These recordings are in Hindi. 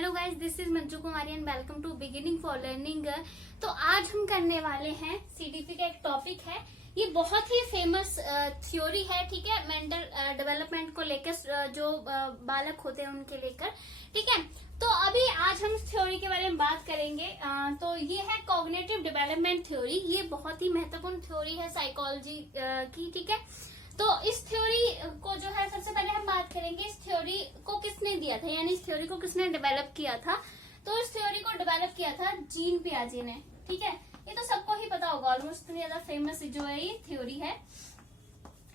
Hello guys, this is Manju Kumari and welcome to beginning for learning. तो आज हम करने वाले हैं सीडीपी का एक टॉपिक है। ये बहुत ही फेमस थ्योरी है, ठीक है, मेंटल डेवलपमेंट को लेकर, जो बालक होते हैं उनके लेकर, ठीक है। तो अभी आज हम थ्योरी के बारे में बात करेंगे। तो ये है कॉग्निटिव डेवलपमेंट थ्योरी। ये बहुत ही महत्वपूर्ण थ्योरी है साइकोलॉजी की, ठीक है। तो इस थ्योरी को जो है, सबसे पहले हम बात करेंगे इस थ्योरी को किसने दिया था, यानी इस थ्योरी को किसने डेवलप किया था। तो इस थ्योरी को डेवलप किया था जीन पियाजे ने, ठीक है। ये तो सबको ही पता होगा, ऑलमोस्ट इतनी ज्यादा फेमस जो है ये थ्योरी है।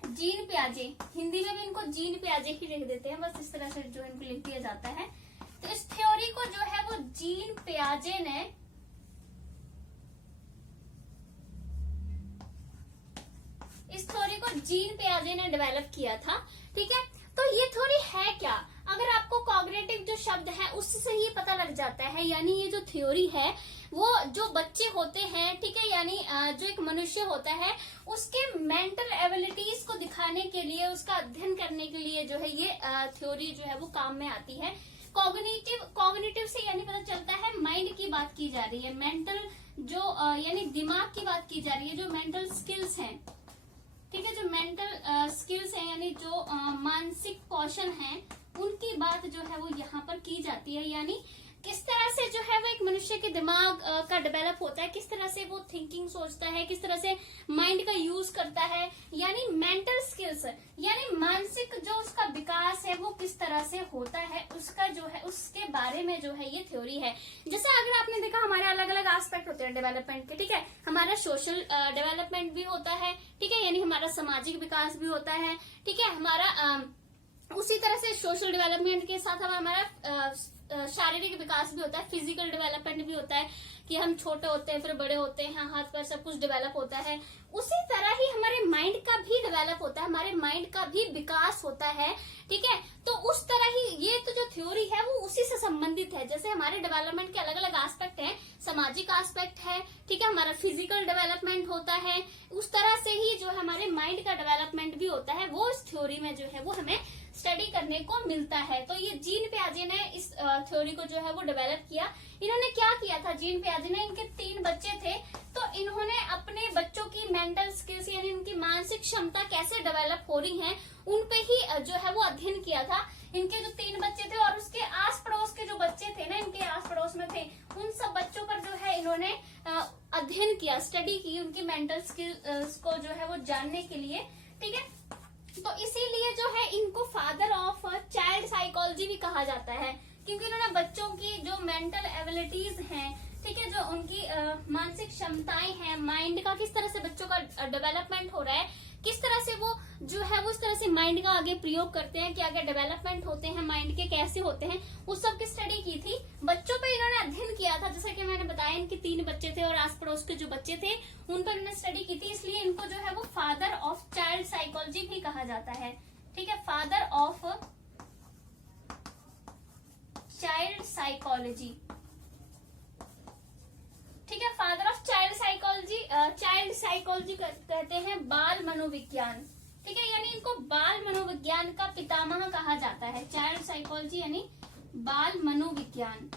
जीन पियाजे, हिंदी में भी इनको जीन पियाजे ही लिख देते हैं, बस इस तरह से जो इनको लिख दिया जाता है। तो इस थ्योरी को जो है वो जीन पियाजे ने जीन पियाजे ने डेवलप किया था, ठीक है। तो ये थ्योरी है क्या, अगर आपको कॉग्निटिव जो शब्द है उससे ही पता लग जाता है, यानी ये जो थ्योरी है वो जो बच्चे होते हैं, ठीक है, यानी जो एक मनुष्य होता है उसके मेंटल एबिलिटीज को दिखाने के लिए, उसका अध्ययन करने के लिए जो है ये थ्योरी जो है वो काम में आती है। कॉग्निटिव से यानी पता चलता है माइंड की बात की जा रही है, मेंटल जो यानी दिमाग की बात की जा रही है, जो मेंटल स्किल्स हैं, ठीक है, जो मेंटल स्किल्स है यानी जो मानसिक कौशल है, उनकी बात जो है वो यहाँ पर की जाती है। यानी किस तरह से जो है वो एक मनुष्य के दिमाग का डेवलप होता है, किस तरह से वो थिंकिंग सोचता है, किस तरह से माइंड का यूज करता है, यानी मेंटल स्किल्स, यानी मानसिक जो उसका विकास है वो किस तरह से होता है, उसका जो है उसके बारे में जो है ये थ्योरी है। जैसे अगर आपने देखा, हमारे अलग अलग एस्पेक्ट होते हैं डेवलपमेंट के, ठीक है। हमारा सोशल डेवलपमेंट भी होता है, ठीक है, यानी हमारा सामाजिक विकास भी होता है, ठीक है। हमारा उसी तरह से सोशल डेवलपमेंट के साथ हमारा शारीरिक विकास भी होता है, फिजिकल डेवलपमेंट भी होता है कि हम छोटे होते हैं फिर बड़े होते हैं, हाथ पैर सब कुछ डेवलप होता है। उसी तरह ही हमारे माइंड का भी डेवलप होता है, हमारे माइंड का भी विकास होता है, ठीक है। तो उस तरह ही ये तो जो थ्योरी है वो उसी से संबंधित है। जैसे हमारे डेवलपमेंट के अलग अलग एस्पेक्ट हैं, सामाजिक एस्पेक्ट है, ठीक है, हमारा फिजिकल डेवलपमेंट होता है, उस तरह से ही जो हमारे माइंड का डेवलपमेंट भी होता है, वो इस थ्योरी में जो है वो हमें स्टडी करने को मिलता है। तो ये जीन पियाजे ने इस थ्योरी को जो है वो डेवलप किया। इन्होंने क्या किया था, जीन पियाजे ने, इनके 3 बच्चे थे, तो इन्होंने अपने बच्चों की मेंटल स्किल्स यानी उनकी मानसिक क्षमता कैसे डेवलप हो रही है उन पे ही जो है वो अध्ययन किया था। इनके जो 3 बच्चे थे और उसके आस पड़ोस के जो बच्चे थे ना, इनके आस पड़ोस में थे, उन सब बच्चों पर जो है इन्होंने अध्ययन किया, स्टडी की, उनकी मेंटल स्किल्स को जो है वो जानने के लिए, ठीक है। तो इसीलिए जो है इनको फादर ऑफ चाइल्ड साइकोलॉजी भी कहा जाता है, क्योंकि इन्होंने बच्चों की जो मेंटल एबिलिटीज हैं, ठीक है, जो उनकी मानसिक क्षमताएं हैं, माइंड का किस तरह से बच्चों का डेवलपमेंट हो रहा है, किस तरह से वो जो है वो इस तरह से माइंड का आगे प्रयोग करते हैं, क्या क्या डेवलपमेंट होते हैं माइंड के, कैसे होते हैं, उस सब की स्टडी की थी। बच्चों पे इन्होंने अध्ययन किया था, जैसे कि मैंने बताया इनके 3 बच्चे थे और आस पड़ोस के जो बच्चे थे उन पर इन्होंने स्टडी की थी, इसलिए इनको जो है वो फादर ऑफ चाइल्ड साइकोलॉजी भी कहा जाता है, ठीक है, फादर ऑफ चाइल्ड साइकोलॉजी, ठीक है, father of child psychology. Child psychology कहते हैं बाल मनोविज्ञान, ठीक है, यानी इनको बाल मनोविज्ञान का पितामह कहा जाता है। चाइल्ड साइकोलॉजी यानी बाल मनोविज्ञान।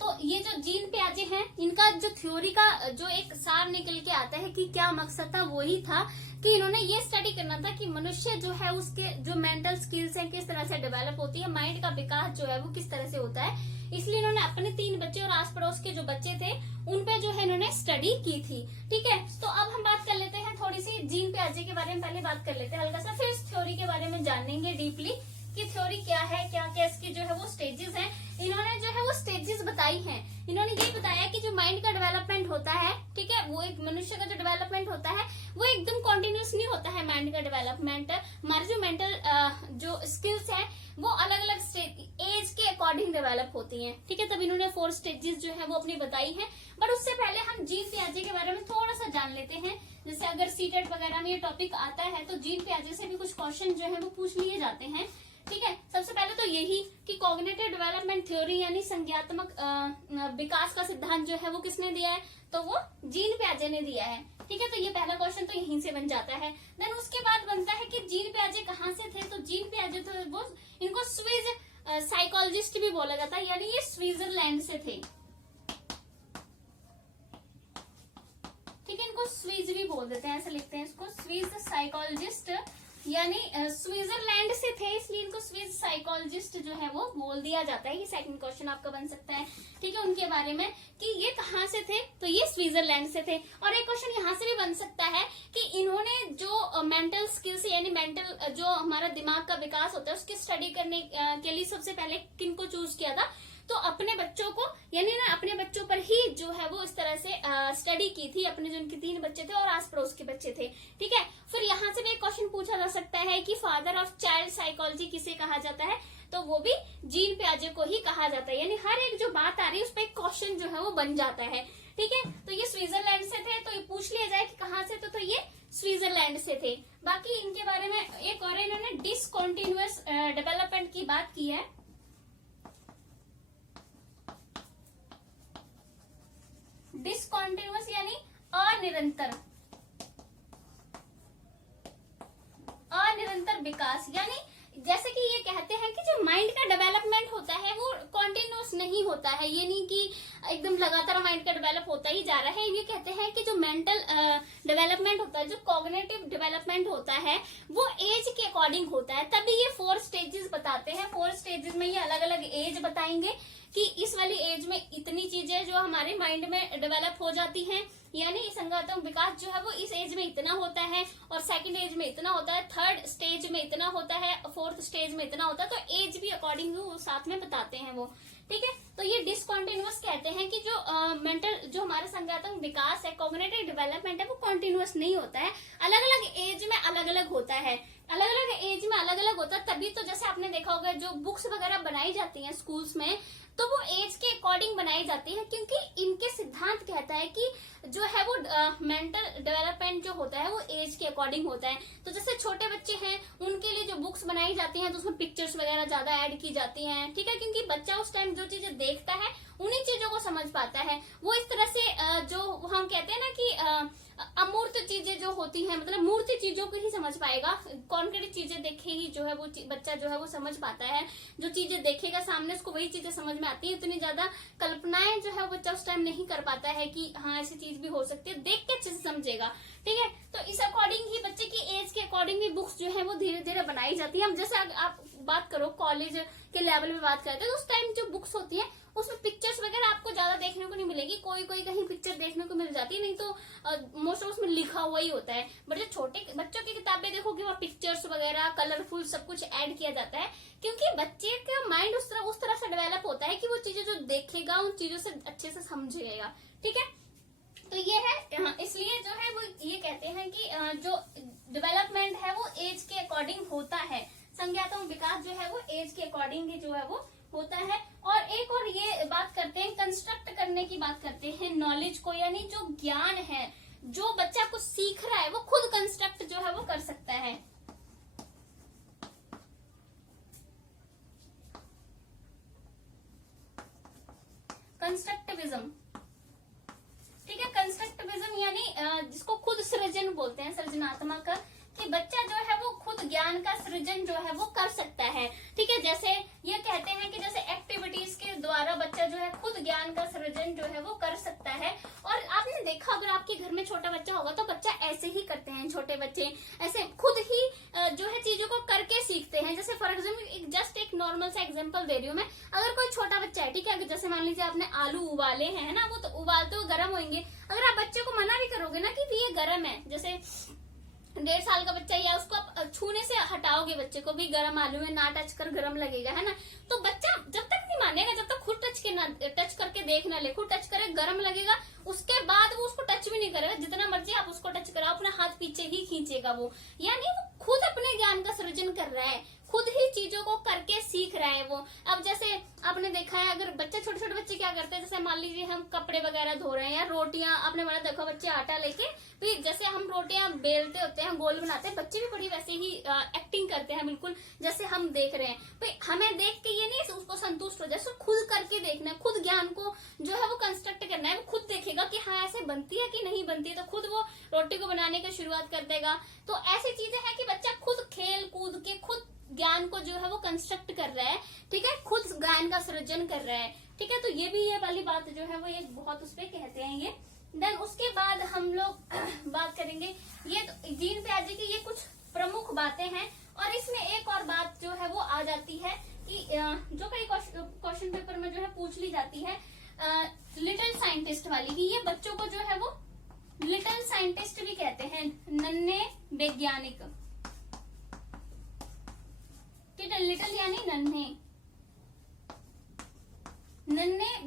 तो ये जो जीन पियाजे हैं, इनका जो थ्योरी का जो एक सार निकल के आता है कि क्या मकसद था, वही था कि इन्होंने ये स्टडी करना था कि मनुष्य जो है उसके जो मेंटल स्किल्स हैं किस तरह से डेवलप होती है, माइंड का विकास जो है वो किस तरह से होता है। इसलिए इन्होंने अपने 3 बच्चे और आस पड़ोस के जो बच्चे थे उन पे जो है इन्होंने स्टडी की थी, ठीक है। तो अब हम बात कर लेते हैं थोड़ी सी जीन पियाजे के बारे में, पहले बात कर लेते हैं हल्का सा, फिर इस थ्योरी के बारे में जानेंगे डीपली कि थ्योरी क्या है, क्या क्या इसकी जो है वो स्टेजेस हैं। इन्होंने जो है वो स्टेजेस बताई हैं। इन्होंने ये बताया कि जो माइंड का डेवलपमेंट होता है, ठीक है, वो एक मनुष्य का जो डेवलपमेंट होता है वो एकदम कॉन्टिन्यूस नहीं होता है। माइंड का डेवलपमेंट, हमारे जो मेंटल जो स्किल्स है वो अलग अलग एज के अकॉर्डिंग डेवलप होती हैं, ठीक है। तब इन्होंने 4 स्टेजेस जो है वो अपनी बताई हैं। बट उससे पहले हम जीन पियाजे के बारे में थोड़ा सा जान लेते हैं। जैसे अगर सीटेट वगैरह में ये टॉपिक आता है तो जीन पियाजे से भी कुछ क्वेश्चन जो है वो पूछ लिए जाते हैं, ठीक है। सबसे पहले तो यही कि कॉग्निटिव डेवलपमेंट थ्योरी यानी संज्ञात्मक विकास का सिद्धांत जो है वो किसने दिया है, तो वो जीन पियाजे ने दिया है, ठीक है। तो ये पहला क्वेश्चन तो यहीं से बन जाता है। देन उसके बाद बनता है कि जीन पियाजे कहाँ से थे, तो जीन पियाजे तो वो साइकोलॉजिस्ट भी बोला जाता है, यानी ये स्विट्जरलैंड से थे। ठीक है, इनको स्विज भी बोल देते हैं, ऐसे लिखते हैं इसको, स्विज साइकोलॉजिस्ट, यानी स्विट्जरलैंड से थे इसलिए इनको स्विस साइकोलॉजिस्ट जो है वो बोल दिया जाता है। ये सेकंड क्वेश्चन आपका बन सकता है। ठीक है, उनके बारे में कि ये कहाँ से थे, तो ये स्विट्जरलैंड से थे। और एक क्वेश्चन यहाँ से भी बन सकता है कि इन्होंने जो मेंटल स्किल्स यानी मेंटल जो हमारा दिमाग का विकास होता है उसकी स्टडी करने के लिए सबसे पहले किनको चूज किया था, तो अपने बच्चों को, यानी ना अपने बच्चों पर ही जो है वो इस तरह से स्टडी की थी। अपने जो उनके 3 बच्चे थे और आस पड़ोस के बच्चे थे। ठीक है, फिर यहाँ से भी एक क्वेश्चन पूछा जा सकता है कि फादर ऑफ चाइल्ड साइकोलॉजी किसे कहा जाता है, तो वो भी जीन पियाजे को ही कहा जाता है। यानी हर एक जो बात आ रही है उस पर एक क्वेश्चन जो है वो बन जाता है। ठीक है, तो ये स्विट्जरलैंड से थे, तो ये पूछ लिया जाए कि कहाँ से, तो ये स्विट्जरलैंड से थे। बाकी इनके बारे में एक और इन्होंने डिसकंटिन्यूअस डेवलपमेंट की बात की है। डिसकंटिन्यूअस यानी अनिरंतर विकास, यानी जैसे कि ये कहते हैं कि जो माइंड का डेवलपमेंट होता है वो कॉन्टिन्यूअस नहीं होता है, ये नहीं कि एकदम लगातार माइंड का डेवलप होता ही जा रहा है। ये कहते हैं कि जो मेंटल डेवलपमेंट होता है, जो कॉग्निटिव डेवलपमेंट होता है, वो एज के अकॉर्डिंग होता है। तभी ये 4 स्टेजेस बताते हैं। 4 स्टेजेस में ये अलग अलग एज बताएंगे कि इस वाली एज में इतनी चीजें जो हमारे माइंड में डेवलप हो जाती हैं, यानी संज्ञानात्मक विकास जो है वो इस एज में इतना होता है, और सेकंड एज में इतना होता है, थर्ड स्टेज में इतना होता है, फोर्थ स्टेज में इतना होता है। तो एज भी अकॉर्डिंग वो साथ में बताते हैं वो। ठीक है, तो ये डिसकंटिन्यूअस कहते हैं कि जो मेंटल जो हमारा संज्ञानात्मक विकास है, कॉग्निटिव डेवलपमेंट है, वो कंटिन्यूअस नहीं होता है, अलग अलग एज में अलग अलग होता है। अलग अलग एज में अलग अलग होता है, तभी तो जैसे आपने देखा होगा जो बुक्स वगैरह बनाई जाती हैं स्कूल्स में, तो वो एज के अकॉर्डिंग बनाई जाती है, क्योंकि इनके सिद्धांत कहता है कि जो है वो मेंटल डेवलपमेंट जो होता है वो एज के अकॉर्डिंग होता है। तो जैसे छोटे बच्चे हैं उनके लिए जो बुक्स बनाई जाती हैं तो उसमें पिक्चर्स वगैरह ज्यादा ऐड की जाती हैं। ठीक है, क्योंकि बच्चा उस टाइम जो चीजें देखता है उन्हीं चीजों को समझ पाता है। वो इस तरह से जो हम कहते हैं ना कि अमूर्त चीजें जो होती हैं, मतलब मूर्त चीजों को ही समझ पाएगा। कॉन्क्रीट चीजें देखे ही जो है वो बच्चा जो है वो समझ पाता है। जो चीजें देखेगा सामने उसको वही चीजें समझ में आती है। इतनी ज्यादा कल्पनाएं जो है वो बच्चा उस टाइम नहीं कर पाता है कि हाँ ऐसी चीज भी हो सकती है, देख के अच्छे से समझेगा। ठीक है, तो इस अकॉर्डिंग ही बच्चे की एज के अकॉर्डिंग ही बुक्स जो है वो धीरे धीरे बनाई जाती है। हम जैसे आप बात करो कॉलेज के लेवल में बात करते हैं तो उस टाइम जो बुक्स होती है उसमें पिक्चर्स वगैरह आपको ज्यादा देखने को नहीं मिलेगी। कोई कोई कहीं पिक्चर देखने को मिल जाती है, नहीं तो मोस्ट ऑफ उसमें लिखा हुआ ही होता है। बट जो छोटे बच्चों की किताबें देखोगे वहाँ पिक्चर्स वगैरह कलरफुल सब कुछ ऐड किया जाता है, क्योंकि बच्चे का माइंड उस तरह से डेवलप होता है कि वो चीजें जो देखेगा उन चीजों से अच्छे से समझेगा। ठीक है, तो ये है, इसलिए जो है वो ये कहते हैं कि जो डेवलपमेंट है वो एज के अकॉर्डिंग होता है। संज्ञानात्मक विकास जो है वो एज के अकॉर्डिंग ही जो है वो होता है। और एक और ये बात करते हैं, कंस्ट्रक्ट करने की बात करते हैं नॉलेज को, यानी जो ज्ञान है, जो बच्चा कुछ सीख रहा है वो खुद कंस्ट्रक्ट जो है वो कर सकता है। कंस्ट्रक्टिविज्म, ठीक है, कंस्ट्रक्टिविज्म यानी जिसको खुद सृजन बोलते हैं, सृजनात्मक, कि बच्चा जो है वो खुद ज्ञान का सृजन जो है वो कर सकता है। ठीक है, जैसे ये कहते हैं कि जैसे एक्टिविटीज के द्वारा बच्चा जो है खुद ज्ञान का सृजन जो है वो कर सकता है। और आपने देखा अगर आपके घर में छोटा बच्चा होगा तो बच्चा ऐसे ही करते हैं, छोटे बच्चे ऐसे खुद ही जो है चीजों को करके सीखते हैं। जैसे फॉर एग्जाम्पल जस्ट एक नॉर्मल सा एग्जाम्पल दे रही हूँ मैं, अगर कोई छोटा बच्चा है, ठीक है, जैसे मान लीजिए आपने आलू उबाले हैं ना, वो तो उबालते हुए गर्म होंगे, अगर आप बच्चे को मना भी करोगे ना कि ये गर्म है, जैसे 1.5 साल का बच्चा या उसको आप छूने से हटाओगे बच्चे को भी गर्म आलू में ना टच कर गर्म लगेगा, है ना, तो बच्चा जब तक नहीं मानेगा, जब तक खुद टच करके देख ना ले, खुद टच करे गर्म लगेगा, उसके बाद वो उसको टच भी नहीं करेगा। जितना मर्जी आप उसको टच कराओ अपना हाथ पीछे ही खींचेगा वो, यानी वो खुद अपने ज्ञान का सृजन कर रहा है, खुद ही चीजों को करके सीख रहा है वो। अब जैसे आपने देखा है अगर बच्चे छोटे छोटे बच्चे क्या करते हैं, जैसे मान लीजिए हम कपड़े वगैरह धो रहे हैं या रोटियां, आपने बड़ा देखा बच्चे आटा लेके फिर जैसे हम रोटियां बेलते होते हैं, गोल बनाते हैं, बच्चे भी बड़ी वैसे ही एक्टिंग करते हैं, बिल्कुल जैसे हम देख रहे हैं। भाई हमें देख के ये नहीं उसको संतुष्ट हो जाए, उसको खुद करके देखना है, खुद ज्ञान को जो है वो कंस्ट्रक्ट करना है। वो खुद देखेगा कि हाँ ऐसे बनती है कि नहीं बनती है, तो खुद वो रोटी को बनाने की शुरुआत कर देगा। तो ऐसी चीजें हैं कि बच्चा खुद खेल कूद के खुद ज्ञान ज्ञान को जो है वो कंस्ट्रक्ट कर रहा है, ठीक है, खुद ज्ञान का सृजन कर रहा है, ठीक है। तो ये वाली बात जो है वो एक बहुत उस पे कहते हैं ये। देन उसके बाद हम लोग बात करेंगे ये तो जीन प्याजे की ये कुछ प्रमुख बातें हैं। और इसमें एक और बात जो है वो आ जाती है कि जो कई क्वेश्चन पेपर में जो है पूछ ली जाती है लिटिल साइंटिस्ट वाली, कि ये बच्चों को जो है वो लिटिल साइंटिस्ट भी कहते हैं, नन्हे वैज्ञानिक, ठीक है। लिटिल यानी नन्हे, नन्हे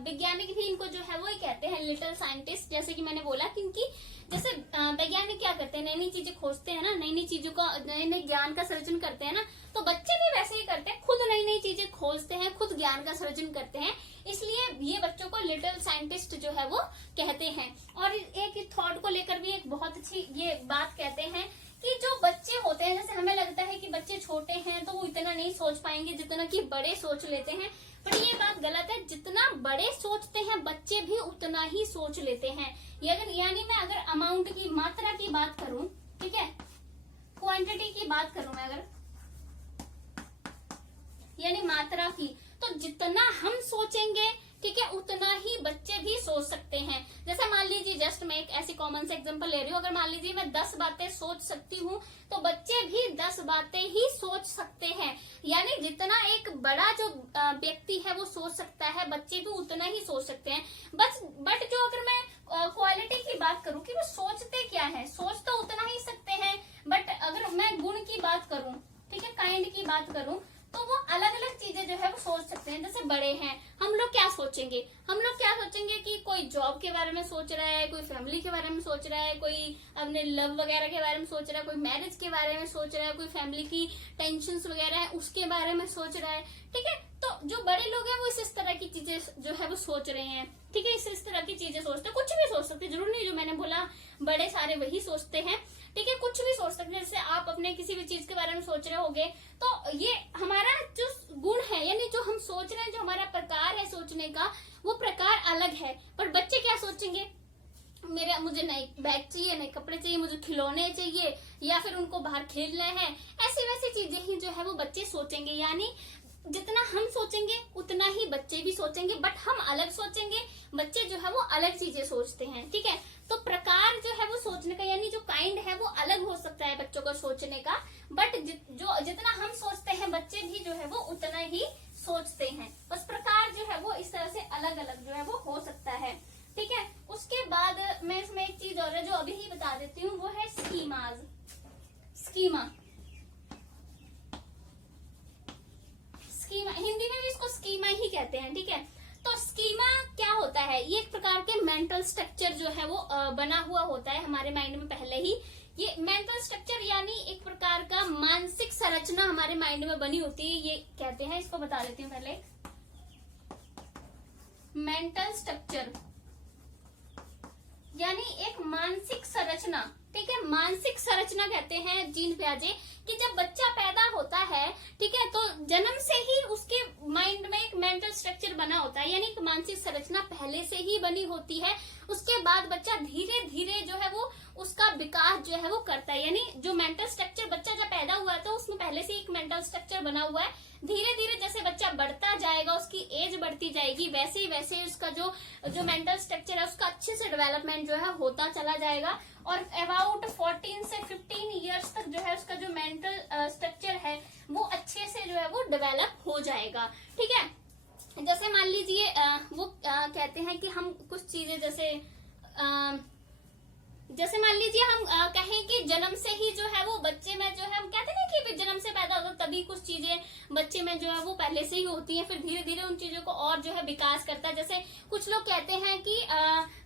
वैज्ञानिक भी इनको जो है वो ही कहते हैं, लिटिल साइंटिस्ट। जैसे कि मैंने बोला, क्योंकि जैसे वैज्ञानिक क्या करते हैं, नई नई चीजें खोजते हैं ना, नई नई चीजों का, नए नए ज्ञान का सृजन करते हैं ना, तो बच्चे भी वैसे ही करते हैं, खुद नई नई चीजें खोजते हैं, खुद ज्ञान का सृजन करते हैं, इसलिए ये बच्चों को लिटिल साइंटिस्ट जो है वो कहते हैं। और एक थॉट को लेकर भी एक बहुत अच्छी ये बात कहते हैं कि जो बच्चे होते हैं, जैसे हमें लगता है कि बच्चे छोटे हैं तो वो इतना नहीं सोच पाएंगे जितना कि बड़े सोच लेते हैं, पर ये बात गलत है। जितना बड़े सोचते हैं बच्चे भी उतना ही सोच लेते हैं। यानी मैं अगर अमाउंट की, मात्रा की बात करूं, ठीक है, क्वांटिटी की बात करूं मैं अगर, यानी मात्रा की, तो जितना हम सोचेंगे, ठीक है, उतना ही बच्चे भी सोच सकते हैं। जैसे मान लीजिए, जस्ट मैं एक ऐसी कॉमन से एग्जांपल ले रही हूँ, अगर मान लीजिए मैं 10 बातें सोच सकती हूँ तो बच्चे भी 10 बातें ही सोच सकते हैं। यानी जितना एक बड़ा जो व्यक्ति है वो सोच सकता है, बच्चे भी उतना ही सोच सकते हैं। बट जो अगर मैं क्वालिटी की बात करूँ कि वो सोचते क्या है, सोच तो उतना ही सकते हैं, बट अगर मैं गुण की बात करूँ, ठीक है, काइंड की बात करूँ, तो वो अलग अलग चीजें जो है वो सोच सकते हैं। जैसे बड़े हैं, हम लोग क्या सोचेंगे, कि कोई जॉब के बारे में सोच रहा है, कोई फैमिली के बारे में सोच रहा है, कोई अपने लव वगैरह के बारे में सोच रहा है, कोई मैरिज के बारे में सोच रहा है, कोई फैमिली की टेंशन्स वगैरह है उसके बारे में सोच रहा है, ठीक है। तो जो बड़े लोग हैं वो इस तरह की चीजें जो है वो सोच रहे हैं, ठीक है, इस तरह की चीजें सोचते हैं, कुछ भी सोच सकते हैं, जरूर नहीं जो मैंने बोला बड़े सारे वही सोचते हैं, ठीक है, कुछ भी सोच सकते हैं। जैसे आप अपने किसी भी चीज के बारे में सोच रहे होगे, तो ये हमारा जो गुण है, यानी जो हम सोच रहे हैं, जो हमारा प्रकार है सोचने का, वो प्रकार अलग है। पर बच्चे क्या सोचेंगे, मुझे नए बैग चाहिए, नए कपड़े चाहिए, मुझे खिलौने चाहिए, या फिर उनको बाहर खेलना है, ऐसी वैसी चीजें ही जो है वो बच्चे सोचेंगे। यानी जितना हम सोचेंगे उतना ही बच्चे भी सोचेंगे, बट हम अलग सोचेंगे, बच्चे जो है वो अलग चीजें सोचते हैं, ठीक है। तो प्रकार जो है वो सोचने का, यानी जो काइंड है वो अलग हो सकता है बच्चों का सोचने का, बट जितना हम सोचते हैं बच्चे भी जो है वो उतना ही सोचते हैं। बस प्रकार जो है वो इस तरह से अलग अलग जो है वो हो सकता है, ठीक है। उसके बाद मैं इसमें एक चीज और है जो अभी ही बता देती हूँ, वो है स्कीमाज। स्कीमा हिंदी में भी इसको स्कीमा ही कहते हैं, ठीक है। तो स्कीमा क्या होता है, ये एक प्रकार के मेंटल स्ट्रक्चर जो है वो बना हुआ होता है हमारे माइंड में पहले ही। ये मेंटल स्ट्रक्चर यानी एक प्रकार का मानसिक संरचना हमारे माइंड में बनी होती है, ये कहते हैं। इसको बता देती हूँ पहले, मेंटल स्ट्रक्चर यानी एक मानसिक संरचना, ठीक है, मानसिक संरचना कहते हैं जीन प्याजे, कि जब बच्चा पैदा होता है, ठीक है, तो जन्म से ही उसके माइंड में एक मेंटल स्ट्रक्चर बना होता है, यानी एक मानसिक संरचना पहले से ही बनी होती है। उसके बाद बच्चा धीरे धीरे जो है वो उसका विकास जो है वो करता है। यानी जो मेंटल स्ट्रक्चर बच्चा जब पैदा हुआ था उसमें पहले से एक मेंटल स्ट्रक्चर बना हुआ है, धीरे धीरे जैसे बच्चा बढ़ता जाएगा, उसकी एज बढ़ती जाएगी, वैसे ही उसका जो मेंटल स्ट्रक्चर है उसका अच्छे से डेवलपमेंट जो है होता चला जाएगा। और अबाउट 14 से 15 इयर्स तक जो है उसका जो मेंटल स्ट्रक्चर है वो अच्छे से जो है वो डेवलप हो जाएगा, ठीक है। जैसे मान लीजिए वो कहते हैं कि हम कुछ चीजें जैसे मान लीजिए हम कहें कि जन्म से ही जो है वो बच्चे में जो है, हम कहते हैं कि जन्म से पैदा होता तभी कुछ चीजें बच्चे में जो है वो पहले से ही होती हैं, फिर धीरे धीरे उन चीजों को और जो है विकास करता है। जैसे कुछ लोग कहते हैं कि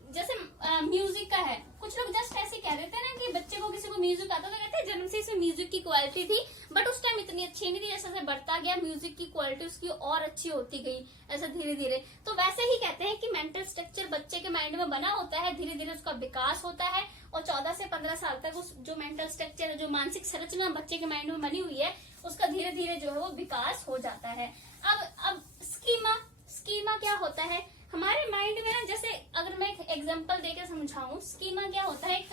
जैसे म्यूजिक का है, कुछ लोग जस्ट ऐसे कह देते हैं ना कि बच्चे को किसी को म्यूजिक आता, तो कहते हैं जन्म से इसमें म्यूजिक की क्वालिटी थी, बट उस टाइम इतनी अच्छी नहीं थी, जैसे जैसे बढ़ता गया म्यूजिक की क्वालिटी उसकी और अच्छी होती गई, ऐसा धीरे धीरे। तो वैसे ही कहते हैं कि मेंटल स्ट्रक्चर बच्चे के माइंड में बना होता है, धीरे धीरे उसका विकास होता है, और 14 से 15 साल तक उस जो मेंटल स्ट्रक्चर है, जो मानसिक संरचना बच्चे के माइंड में बनी हुई है, उसका धीरे धीरे जो है वो विकास हो जाता है। अब स्कीमा क्या होता है हमारे माइंड में ना, जैसे अगर मैं एक एग्जांपल देकर समझाऊं, स्कीमा क्या होता है, एक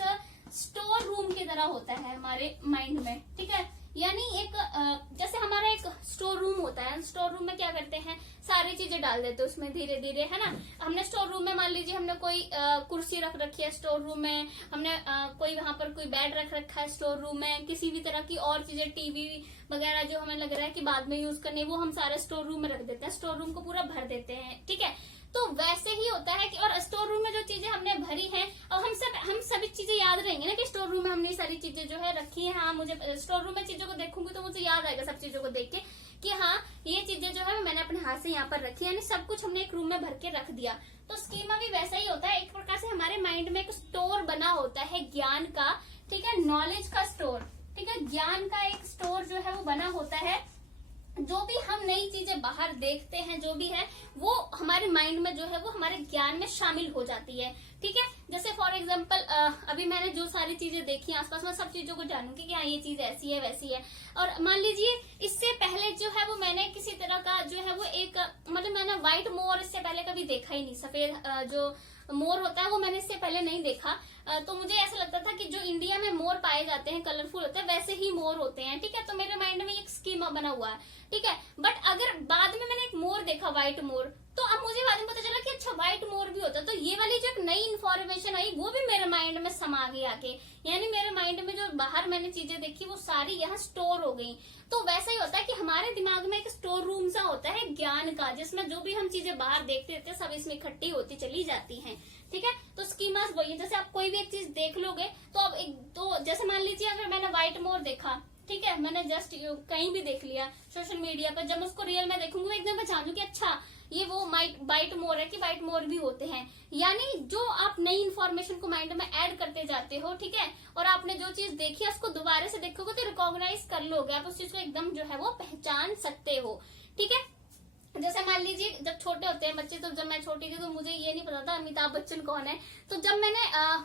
स्टोर रूम की तरह होता है हमारे माइंड में, ठीक है। यानी एक जैसे हैं। स्टोर रूम में क्या करते हैं, सारी चीजें डाल देते हैं उसमें धीरे धीरे, है ना। हमने स्टोर रूम में मान लीजिए हमने कोई कुर्सी रख रखी है स्टोर रूम में, हमने कोई वहां पर कोई बेड रख रखा है स्टोर रूम में, किसी भी तरह की और चीजें, टीवी वगैरह जो हमें लग रहा है कि बाद में यूज करने, वो हम सारे स्टोर रूम में रख देते हैं, स्टोर रूम को पूरा भर देते हैं, ठीक है। तो वैसे ही होता है कि, और स्टोर रूम में जो चीजें हमने भरी हैं, अब हम सभी चीजें याद रहेंगे ना कि स्टोर रूम में हमने सारी चीजें जो है रखी है। हाँ, मुझे स्टोर रूम में चीजों को देखूंगी तो मुझे याद आएगा सब चीजों को देख के कि हाँ ये चीजें जो है मैंने अपने हाथ से यहाँ पर रखी, यानी सब कुछ हमने एक रूम में भर के रख दिया। तो स्कीमा भी वैसा ही होता है, एक प्रकार से हमारे माइंड में एक स्टोर बना होता है ज्ञान का, ठीक है, नॉलेज का स्टोर, ठीक है, ज्ञान का एक स्टोर जो है वो बना होता है। जो भी हम नई चीजें बाहर देखते हैं, जो भी है वो हमारे माइंड में जो है वो हमारे ज्ञान में शामिल हो जाती है, ठीक है। जैसे फॉर एग्जांपल अभी मैंने जो सारी चीजें देखी आसपास, मैं सब चीजों को जानूंगी कि हाँ ये चीज ऐसी है वैसी है। और मान लीजिए इससे पहले जो है वो मैंने किसी तरह का जो है वो एक मतलब मैंने व्हाइट मोर इससे पहले कभी देखा ही नहीं, सफेद जो मोर होता है वो मैंने इससे पहले नहीं देखा। तो मुझे ऐसा लगता था कि जो इंडिया में मोर पाए जाते हैं कलरफुल होते हैं वैसे ही मोर होते हैं, ठीक है। तो मेरे माइंड में एक स्कीमा बना हुआ है, ठीक है। बट अगर बाद में मैंने एक मोर देखा, व्हाइट मोर, तो अब मुझे बाद में पता चला कि अच्छा व्हाइट मोर भी होता है। तो ये वाली जो एक नई इन्फॉर्मेशन आई वो भी मेरे माइंड में समा गई आके, यानी मेरे माइंड में जो बाहर मैंने चीजें देखी वो सारी यहाँ स्टोर हो गई। तो वैसा ही होता है कि हमारे दिमाग में एक स्टोर रूम सा होता है ज्ञान का, जिसमें जो भी हम चीजें बाहर देखते रहते हैं सब इसमें इकट्ठी होती चली जाती हैं, ठीक है। तो स्कीमास वही है, जैसे आप कोई भी एक चीज देख लोगे तो अब तो जैसे मान लीजिए अगर मैंने व्हाइट मोर देखा, ठीक है, मैंने जस्ट कहीं भी देख लिया सोशल मीडिया पर, जब उसको रियल में देखूंगी मैं एकदम पहचान कि अच्छा ये वो व्हाइट मोर है कि व्हाइट मोर भी होते हैं। यानी जो आप नई इन्फॉर्मेशन को माइंड में ऐड करते जाते हो, ठीक है, और आपने जो चीज देखी है उसको दोबारा से देखोगे तो रिकॉग्नाइज कर लोगे, आप उस चीज को एकदम जो है वो पहचान सकते हो, ठीक है। जैसे मान लीजिए जब छोटे होते हैं बच्चे, तो जब मैं छोटी थी तो मुझे ये नहीं पता था अमिताभ बच्चन कौन है। तो जब मैंने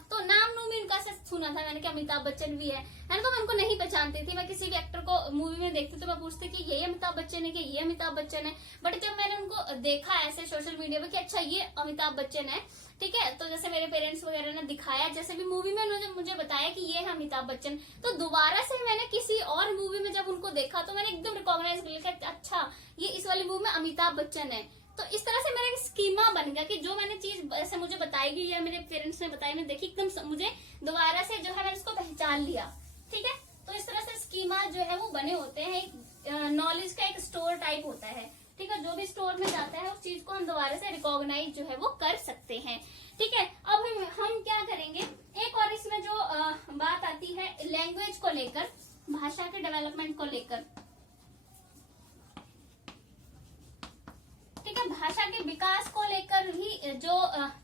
तो नाम नूम इनका से सुना था मैंने कि अमिताभ बच्चन भी है ना, तो मैं उनको नहीं पहचानती थी। मैं किसी भी एक्टर को मूवी में देखती तो मैं पूछती कि ये अमिताभ बच्चन है कि ये अमिताभ बच्चन है। बट जब मैंने उनको देखा ऐसे सोशल मीडिया पे कि अच्छा ये अमिताभ बच्चन है, ठीक है, तो जैसे मेरे पेरेंट्स वगैरह ने दिखाया, जैसे भी मूवी में उन्होंने मुझे बताया कि ये है अमिताभ बच्चन, तो दोबारा से मैंने किसी और मूवी में जब उनको देखा तो मैंने एकदम रिकॉग्नाइज कर लिया कि अच्छा ये इस वाली मूवी में अमिताभ बच्चन है। तो इस तरह से मेरा एक स्कीमा बन गया कि जो मैंने चीज ऐसे मुझे बताई गई या मेरे पेरेंट्स ने बताई, मैं देखी एकदम मुझे दोबारा से जो है मैंने उसको पहचान लिया, ठीक है। तो इस तरह से स्कीमा जो है वो बने होते हैं, एक नॉलेज का एक स्टोर टाइप होता है, ठीक है। जो भी स्टोर में जाता है उस चीज को हम दोबारा से रिकॉग्नाइज जो है वो कर सकते हैं, ठीक है। अब हम क्या करेंगे, एक और इसमें जो बात आती है लैंग्वेज को लेकर, भाषा के डेवलपमेंट को लेकर, ठीक है। भाषा के विकास को लेकर भी जो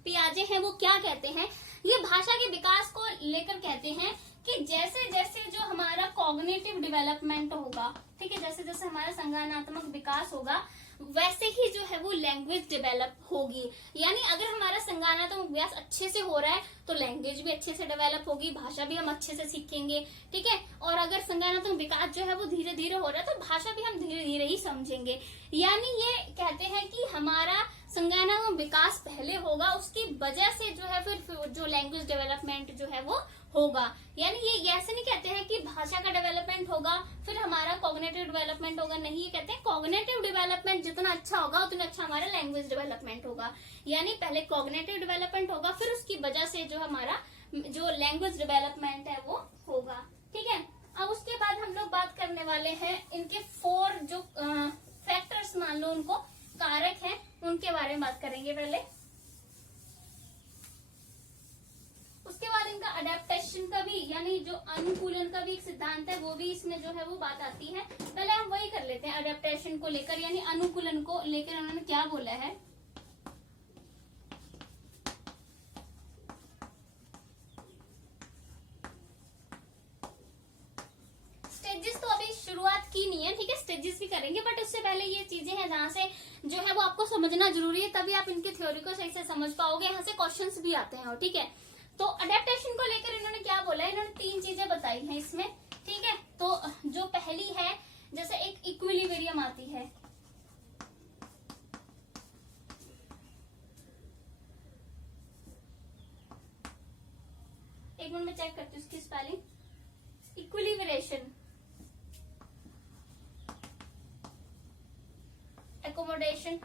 पियाजे हैं वो क्या कहते हैं, ये भाषा के विकास को लेकर कहते हैं कि जैसे जैसे जो हमारा कॉग्निटिव डेवलपमेंट होगा, ठीक है, जैसे जैसे हमारा संज्ञानात्मक विकास होगा वैसे ही जो है वो लैंग्वेज डेवलप होगी। यानी अगर हमारा संज्ञानात्मक विकास अच्छे से हो रहा है तो लैंग्वेज भी अच्छे से डेवलप होगी, भाषा भी हम अच्छे से सीखेंगे, ठीक है। और अगर संज्ञानात्मक विकास जो है वो धीरे धीरे हो रहा है तो भाषा भी हम धीरे धीरे ही समझेंगे। यानी ये कहते हैं कि हमारा संज्ञानात्मक विकास पहले होगा, उसकी वजह से जो है फिर जो लैंग्वेज डेवलपमेंट जो है वो होगा। यानी ये ऐसे नहीं कहते हैं कि भाषा का डेवलपमेंट होगा फिर हमारा कॉग्निटिव डेवलपमेंट होगा, नहीं, ये कहते हैं कॉग्निटिव डेवलपमेंट जितना अच्छा होगा उतना अच्छा हमारा लैंग्वेज डेवलपमेंट होगा। यानी पहले कॉग्निटिव डेवलपमेंट होगा फिर उसकी वजह से जो हमारा जो लैंग्वेज डेवलपमेंट है वो होगा, ठीक है। अब उसके बाद हम लोग बात करने वाले हैं इनके 4 जो फैक्टर्स मान लो उनको कारक हैं उनके बारे में बात करेंगे पहले। उसके बाद इनका अडेप्टेशन का भी यानी जो अनुकूलन का भी एक सिद्धांत है वो भी इसमें जो है वो बात आती है। पहले हम वही कर लेते हैं अडेप्टेशन को लेकर यानी अनुकूलन को लेकर उन्होंने क्या बोला है। स्टेजेस तो अभी शुरुआत की नहीं है, ठीक है, स्टेजेस भी करेंगे बट उससे पहले ये चीजें हैं जहां से जो है वो आपको समझना जरूरी है, तभी आप इनकी थ्योरी को सही से समझ पाओगे। यहाँ से क्वेश्चंस भी आते हैं, ठीक है। तो अडेप्टेशन को लेकर इन्होंने क्या बोला है, इन्होंने 3 चीजें बताई हैं इसमें, ठीक है। तो जो पहली है जैसे एक इक्विलिब्रियम आती है, एक मिनट में चेक करती हूँ उसकी spelling, equilibration, accommodation,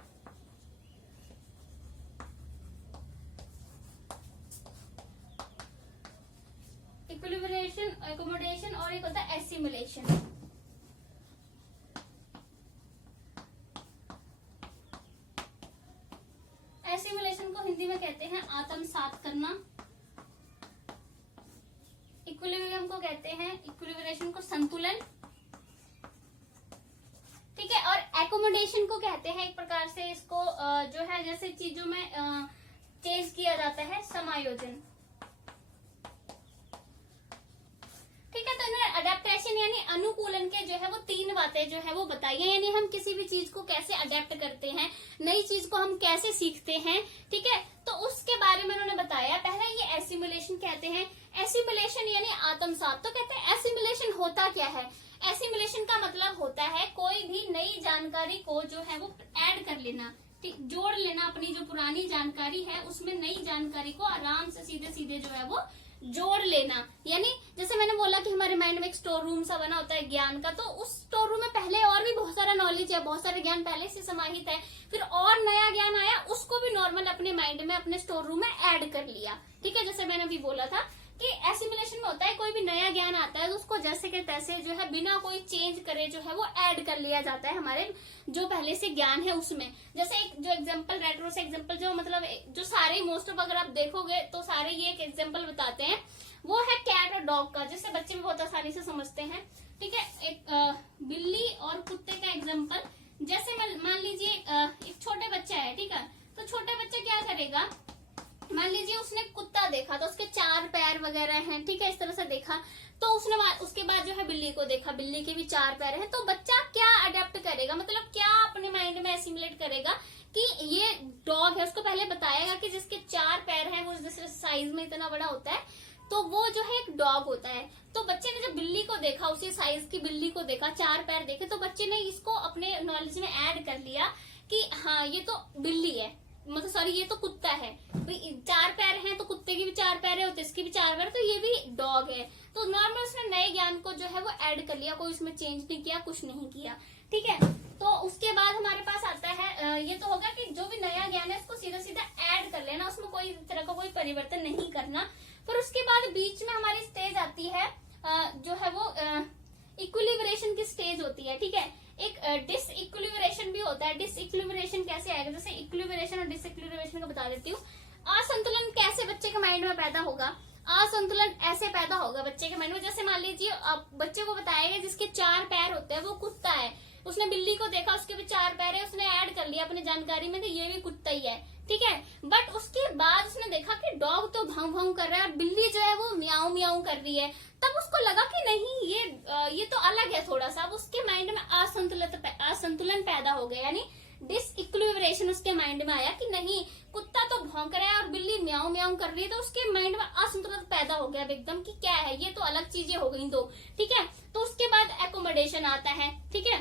equilibration, accommodation, और एक होता है एसिमुलेशन। एसिमुलेशन को हिंदी में कहते हैं आत्मसात करना, इक्विलिब्रियम को कहते हैं, इक्विलिब्रेशन को संतुलन, ठीक है। और एकोमोडेशन को कहते हैं एक प्रकार से इसको जो है जैसे चीजों में चेंज किया जाता है, समायोजन, ठीक है। तो इन्होंने अडेप्टेशन यानी अनुकूलन के जो है वो तीन बातें जो है वो बताई है, यानी हम किसी भी चीज को कैसे अडेप्ट करते हैं, नई चीज को हम कैसे सीखते हैं, ठीक है। तो उसके बारे में उन्होंने बताया। पहला ये एसिमुलेशन कहते हैं, एसिमुलेशन यानी आत्मसात। तो कहते हैं एसिमुलेशन होता क्या है। एसिमुलेशन का मतलब होता है कोई भी नई जानकारी को जो है वो ऐड कर लेना, जोड़ लेना, अपनी जो पुरानी जानकारी है उसमें नई जानकारी को आराम से सीधे सीधे जो है वो जोड़ लेना। यानी जैसे मैंने बोला कि हमारे माइंड में एक स्टोर रूम सा बना होता है ज्ञान का, तो उस स्टोर रूम में पहले और भी बहुत सारा नॉलेज है, बहुत सारे ज्ञान पहले से समाहित है, फिर और नया ज्ञान आया, उसको भी नॉर्मल अपने माइंड में अपने स्टोर रूम में ऐड कर लिया, ठीक है। जैसे मैंने अभी बोला था कि एसिमुलेशन में होता है कोई भी नया ज्ञान आता है तो उसको जैसे के तैसे जो है बिना कोई चेंज करे जो है वो ऐड कर लिया जाता है हमारे जो पहले से ज्ञान है उसमें। जैसे एक जो एग्जांपल रेट्रो से एग्जांपल जो मतलब जो सारे मोस्ट ऑफ अगर आप देखोगे तो सारे ये एक एग्जांपल बताते हैं, वो है कैट और डॉग का, जिससे बच्चे भी बहुत आसानी से समझते हैं, ठीक है। एक बिल्ली और कुत्ते का एग्जाम्पल, जैसे मान लीजिए एक छोटे बच्चा है, ठीक है। तो छोटे बच्चे क्या करेगा, मान लीजिए उसने कुत्ता देखा तो उसके 4 पैर वगैरह हैं, ठीक है, इस तरह से देखा, तो उसने उसके बाद जो है बिल्ली को देखा, बिल्ली के भी 4 पैर हैं, तो बच्चा क्या अडेप्ट करेगा, मतलब क्या अपने माइंड में एसिमुलेट करेगा कि ये डॉग है। उसको पहले बताएगा कि जिसके 4 पैर हैं वो जैसे साइज में इतना बड़ा होता है तो वो जो है एक डॉग होता है। तो बच्चे ने जब बिल्ली को देखा, उसी साइज की बिल्ली को देखा, 4 पैर देखे, तो बच्चे ने इसको अपने नॉलेज में ऐड कर लिया कि हाँ ये तो बिल्ली है, मतलब सॉरी ये तो कुत्ता है, 4 पैर हैं तो कुत्ते की भी 4 पैर है, इसकी भी 4 पैर, तो ये भी डॉग है। तो नॉर्मल उसने नए ज्ञान को जो है वो ऐड कर लिया, कोई उसमें चेंज नहीं किया, कुछ नहीं किया, ठीक है। तो उसके बाद हमारे पास आता है ये तो होगा कि जो भी नया ज्ञान है उसको सीधा सीधा ऐड कर लेना, उसमें कोई तरह का कोई परिवर्तन नहीं करना। फिर उसके बाद बीच में हमारी स्टेज आती है जो है वो इक्विलिब्रेशन की स्टेज होती है, ठीक है। एक डिसइक्विलिब्रेशन भी होता है। डिसइक्विलिब्रेशन कैसे आएगा, जैसे इक्विलिब्रेशन और डिसइक्विलिब्रेशन का बता देती हूँ। असंतुलन कैसे बच्चे के माइंड में पैदा होगा, असंतुलन ऐसे पैदा होगा बच्चे के माइंड में, जैसे मान लीजिए आप बच्चे को बताएगा जिसके 4 पैर होते हैं वो कुत्ता है, उसने बिल्ली को देखा उसके भी 4 पैर है, उसने ऐड कर लिया अपनी जानकारी में कि ये भी कुत्ता ही है, ठीक है। बट उसके बाद उसने देखा कि डॉग तो भाव भाव कर रहा है, बिल्ली जो है वो म्याऊ म्याऊ कर रही है, तब उसको लगा कि नहीं ये तो अलग है थोड़ा सा। अब उसके माइंड में असंतुलन पैदा हो गया, यानी डिसइक्विलिब्रेशन उसके माइंड में आया कि नहीं कुत्ता तो भौंक रहा है और बिल्ली म्याऊ म्याऊ कर रही है, तो उसके माइंड में असंतुलन पैदा हो गया एकदम कि क्या है, ये तो अलग चीजें हो गई दो, ठीक है। तो उसके बाद एकोमोडेशन आता है, ठीक है।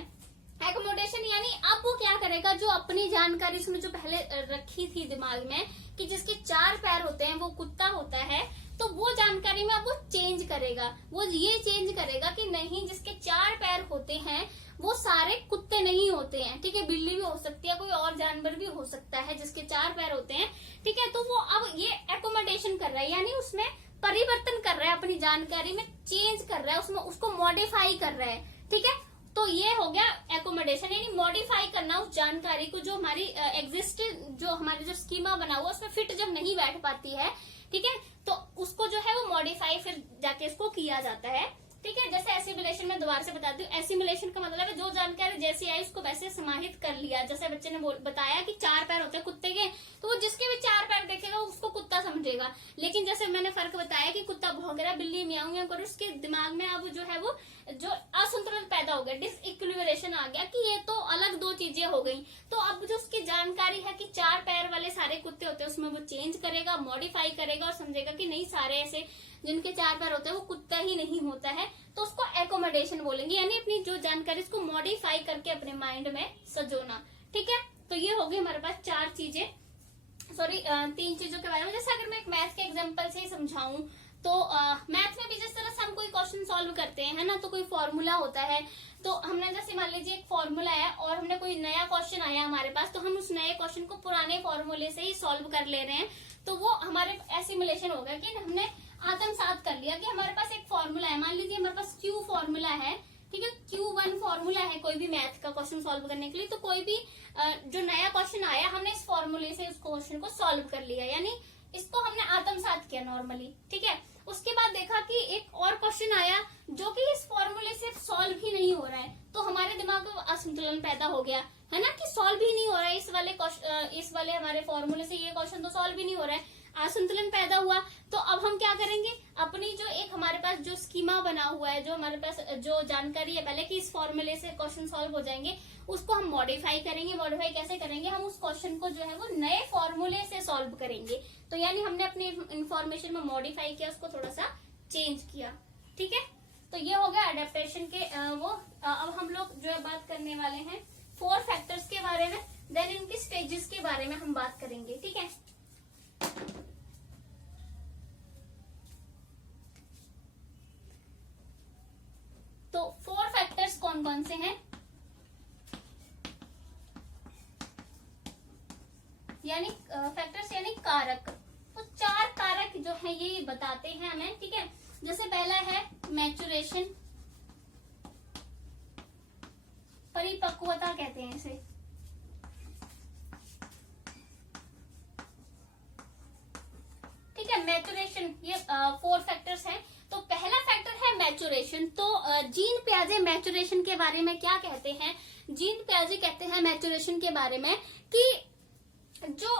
एकोमोडेशन यानी अब वो क्या करेगा, जो अपनी जानकारी उसमें जो पहले रखी थी दिमाग में कि जिसके 4 पैर होते हैं वो कुत्ता होता है, तो वो जानकारी में अब वो चेंज करेगा, वो ये चेंज करेगा कि नहीं जिसके 4 पैर होते हैं वो सारे कुत्ते नहीं होते हैं, ठीक है। बिल्ली भी हो सकती है, कोई और जानवर भी हो सकता है जिसके 4 पैर होते हैं, ठीक है। तो वो अब ये एकोमोडेशन कर रहा है, यानी उसमें परिवर्तन कर रहा है, अपनी जानकारी में चेंज कर रहा है, उसमें उसको मॉडिफाई कर रहा है, ठीक है। तो ये हो गया एकोमोडेशन, यानी मॉडिफाई करना उस जानकारी को जो हमारी एग्जिस्ट जो हमारी जो स्कीमा बना हुआ उसमें फिट जब नहीं बैठ पाती है, ठीक है, तो उसको जो है वो मॉडिफाई फिर जाके इसको किया जाता है, ठीक है। जैसे एसिमुलेशन में दोबारा से बताती हूँ, एसिमुलेशन का मतलब है जो जानकारी जैसी आई उसको वैसे समाहित कर लिया। जैसे बच्चे ने बताया कि 4 पैर होते हैं कुत्ते के, तो वो जिसके भी 4 पैर देखेगा उसको कुत्ता समझेगा। लेकिन जैसे मैंने फर्क बताया कि कुत्ता भौंक रहा, बिल्ली म्याऊं म्याऊं कर, उसके दिमाग में अब जो है वो जो असंतुलन पैदा हो गया, डिसइक्विलिब्रेशन आ गया कि ये तो अलग 2 चीजें हो गई। तो अब जो उसकी जानकारी है कि 4 पैर वाले सारे कुत्ते होते हैं उसमें वो चेंज करेगा, मॉडिफाई करेगा और समझेगा कि नहीं सारे ऐसे जिनके 4 पैर होते हैं वो कुत्ता ही नहीं होता है, तो उसको एकोमोडेशन बोलेंगे, यानी अपनी जो जानकारी उसको मॉडिफाई करके अपने माइंड में सजोना, ठीक है। तो ये हो गई हमारे पास 4 चीजें, सॉरी 3 चीजों के बारे में। जैसे अगर मैं एक मैथ के एग्जांपल से ही समझाऊं तो मैथ में भी जिस तरह से हम कोई क्वेश्चन सॉल्व करते हैं, है ना, तो कोई फॉर्मूला होता है, तो हमने जैसे मान लीजिए एक फॉर्मूला है और हमने कोई नया क्वेश्चन आया हमारे पास, तो हम उस नए क्वेश्चन को पुराने फॉर्मूले से ही सॉल्व कर ले रहे हैं, तो वो हमारे एसिमुलेशन हो गया कि हमने आत्मसात कर लिया कि हमारे पास एक फॉर्मूला है। मान लीजिए हमारे पास Q फॉर्मूला है, ठीक है, Q1 फॉर्मूला है कोई भी मैथ का क्वेश्चन सॉल्व करने के लिए, तो कोई भी जो नया क्वेश्चन आया हमने इस फॉर्मूले से उस क्वेश्चन को सॉल्व कर लिया, यानी इसको हमने आत्मसात किया नॉर्मली, ठीक है। उसके बाद देखा कि एक और क्वेश्चन आया जो कि इस फॉर्मूले से सॉल्व ही नहीं हो रहा है, तो हमारे दिमाग में असंतुलन पैदा हो गया, है ना, कि सॉल्व ही नहीं हो रहा है इस वाले हमारे फॉर्मूले से ये क्वेश्चन तो सॉल्व ही नहीं हो रहा है, असंतुलन पैदा हुआ। तो अब हम क्या करेंगे, अपनी जो एक हमारे पास जो स्कीमा बना हुआ है, जो हमारे पास जो जानकारी है पहले कि इस फॉर्मूले से क्वेश्चन सॉल्व हो जाएंगे, उसको हम मॉडिफाई करेंगे। मॉडिफाई कैसे करेंगे, हम उस क्वेश्चन को जो है वो नए फॉर्मूले से सॉल्व करेंगे। तो यानी हमने अपनी इंफॉर्मेशन में मॉडिफाई किया, उसको थोड़ा सा चेंज किया, ठीक है। तो ये हो गया अडेप्टेशन के अब हम लोग जो है बात करने वाले हैं 4 फैक्टर्स के बारे में, देन इनके स्टेजेस के बारे में हम बात करेंगे, ठीक है। तो 4 फैक्टर्स कौन कौन से हैं, यानी फैक्टर्स यानी कारक। तो 4 कारक जो है ये बताते हैं हमें, ठीक है। जैसे पहला है मैचुरेशन, परिपक्वता कहते हैं इसे, ठीक है। मैचुरेशन, ये 4 फैक्टर्स हैं। तो पहला फैक्टर है मैचुरेशन। तो जीन पियाजे मैचुरेशन के बारे में क्या कहते हैं, जीन पियाजे कहते हैं मैचुरेशन के बारे में कि जो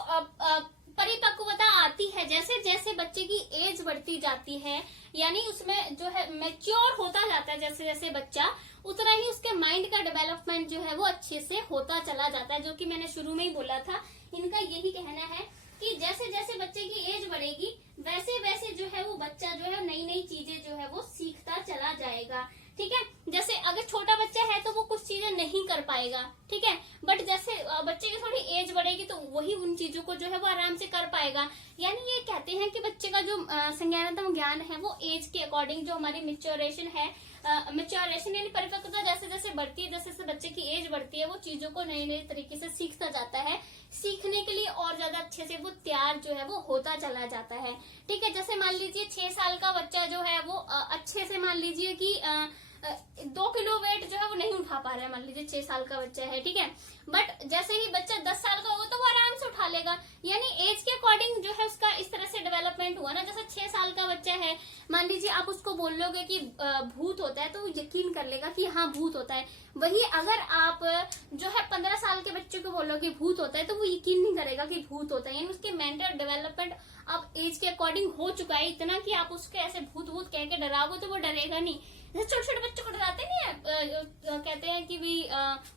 परिपक्वता आती है, जैसे जैसे बच्चे की एज बढ़ती जाती है, यानी उसमें जो है मैच्योर होता जाता है जैसे जैसे बच्चा, उतना ही उसके माइंड का डेवलपमेंट जो है वो अच्छे से होता चला जाता है। जो कि मैंने शुरू में ही बोला था, इनका यही कहना है कि जैसे जैसे बच्चे की एज बढ़ेगी वैसे वैसे जो है वो बच्चा जो है नई नई चीजें जो है वो सीखता चला जाएगा, ठीक है। जैसे अगर छोटा बच्चा है तो वो कुछ चीजें नहीं कर पाएगा, ठीक है, बट जैसे बच्चे की थोड़ी एज बढ़ेगी तो वही उन चीजों को जो है वो आराम से कर पाएगा। यानी ये कहते हैं कि बच्चे का जो संज्ञानात्मक ज्ञान है वो एज के अकॉर्डिंग, जो हमारी मेच्योरेशन है, मेच्योरेशन यानी परिपक्वता जैसे जैसे बढ़ती है, जैसे जैसे बच्चे की एज बढ़ती है, वो चीजों को नए नए तरीके से सीखता जाता है, सीखने के लिए और ज्यादा अच्छे से वो तैयार जो है वो होता चला जाता है, ठीक है। जैसे मान लीजिए 6 साल का बच्चा जो है वो अच्छे से मान लीजिए कि 2 किलो वेट जो है वो नहीं उठा पा रहा है, मान लीजिए 6 साल का बच्चा है, ठीक है, बट जैसे ही बच्चा 10 साल का होगा तो वो आराम से उठा लेगा। यानी एज के अकॉर्डिंग जो है उसका इस तरह से डेवलपमेंट हुआ ना। जैसे 6 साल का बच्चा है, मान लीजिए आप उसको बोल लोगे कि भूत होता है तो वो यकीन कर लेगा कि हाँ भूत होता है। वही अगर आप जो है 15 साल के बच्चे को बोलोगे भूत होता है तो वो यकीन नहीं करेगा कि भूत होता है। यानी उसके मेंटल डेवलपमेंट अब एज के अकॉर्डिंग हो चुका है इतना कि आप उसके ऐसे भूत भूत कह के डराओगे तो वो डरेगा नहीं। जैसे छोटे छोटे बच्चों को डराते नहीं है, कहते हैं कि भी